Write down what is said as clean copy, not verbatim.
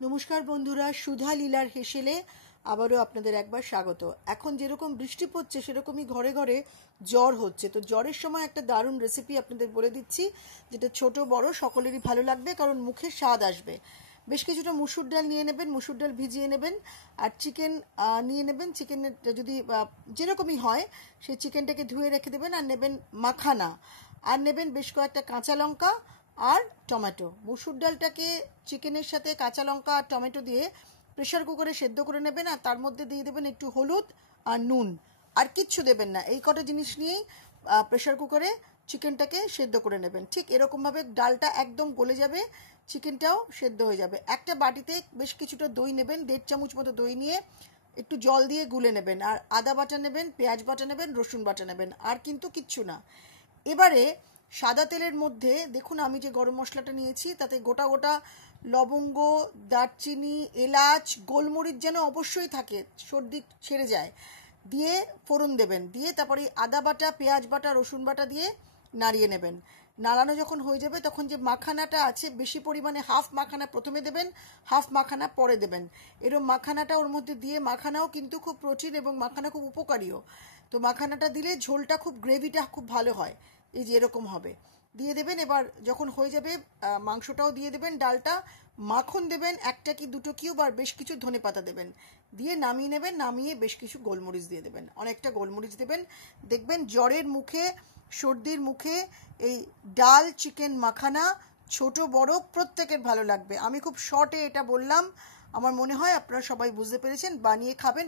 নমস্কার বন্ধুরা, সুধা লীলার হেসেলে আবারও আপনাদের একবার স্বাগত। এখন যেরকম বৃষ্টি পড়ছে সেরকমই ঘরে ঘরে জ্বর হচ্ছে। তো জ্বরের সময় একটা দারুণ রেসিপি আপনাদের বলে দিচ্ছি, যেটা ছোট বড় সকলেরই ভালো লাগবে, কারণ মুখে স্বাদ আসবে। বেশ কিছুটা মুসুর ডাল নিয়ে নেবেন, মুসুর ডাল ভিজিয়ে নেবেন, আর চিকেন নিয়ে নেবেন। চিকেনের যদি যেরকমই হয় সেই চিকেনটাকে ধুয়ে রেখে দেবেন, আর নেবেন মাখানা, আর নেবেন বেশ কয়েকটা কাঁচা লঙ্কা আর টমেটো। মুসুর ডালটাকে চিকেনের সাথে কাঁচা লঙ্কা আর টমেটো দিয়ে প্রেশার কুকারে সেদ্ধ করে নেবেন, আর তার মধ্যে দিয়ে দেবেন একটু হলুদ আর নুন, আর কিচ্ছু দেবেন না। এই কটা জিনিস নিয়েই প্রেশার কুকারে চিকেনটাকে সেদ্ধ করে নেবেন। ঠিক এরকমভাবে ডালটা একদম গলে যাবে, চিকেনটাও সেদ্ধ হয়ে যাবে। একটা বাটিতে বেশ কিছুটা দই নেবেন, 1.5 চামচ মতো দই নিয়ে একটু জল দিয়ে গুলে নেবেন, আর আদা বাটা নেবেন, পেঁয়াজ বাটা নেবেন, রসুন বাটা নেবেন, আর কিন্তু কিচ্ছু না। এবারে সাদা তেলের মধ্যে দেখুন আমি যে গরম মশলাটা নিয়েছি তাতে গোটা গোটা লবঙ্গ, দারচিনি, এলাচ, গোলমরিচ যেন অবশ্যই থাকে, সর্দি ছেড়ে যায়, দিয়ে ফোড়ন দেবেন। দিয়ে তারপরে আদা বাটা, পেঁয়াজ বাটা, রসুন বাটা দিয়ে নাড়িয়ে নেবেন। নাড়ানো যখন হয়ে যাবে তখন যে মাখানাটা আছে বেশি পরিমাণে হাফ মাখানা প্রথমে দেবেন, হাফ মাখানা পরে দেবেন। এরকম মাখানাটা ওর মধ্যে দিয়ে, মাখানাও কিন্তু খুব প্রোটিন এবং মাখানা খুব উপকারীও। তো মাখানাটা দিলে ঝোলটা খুব, গ্রেভিটা খুব ভালো হয়। এই যে এরকম হবে, দিয়ে দেবেন। এবার যখন হয়ে যাবে মাংসটাও দিয়ে দেবেন, ডালটা, মাখন দেবেন একটা কি দুটো কিউব, আর বেশ কিছু ধনেপাতা দেবেন, দিয়ে নামিয়ে নেবেন। নামিয়ে বেশ কিছু গোলমরিচ দিয়ে দেবেন, অনেকটা গোলমরিচ দেবেন। দেখবেন জ্বরের মুখে, সর্দির মুখে এই ডাল চিকেন মাখানা ছোট বড় প্রত্যেকের ভালো লাগবে। আমি খুব শর্টে এটা বললাম, আমার মনে হয় আপনারা সবাই বুঝতে পেরেছেন। বানিয়ে খাবেন।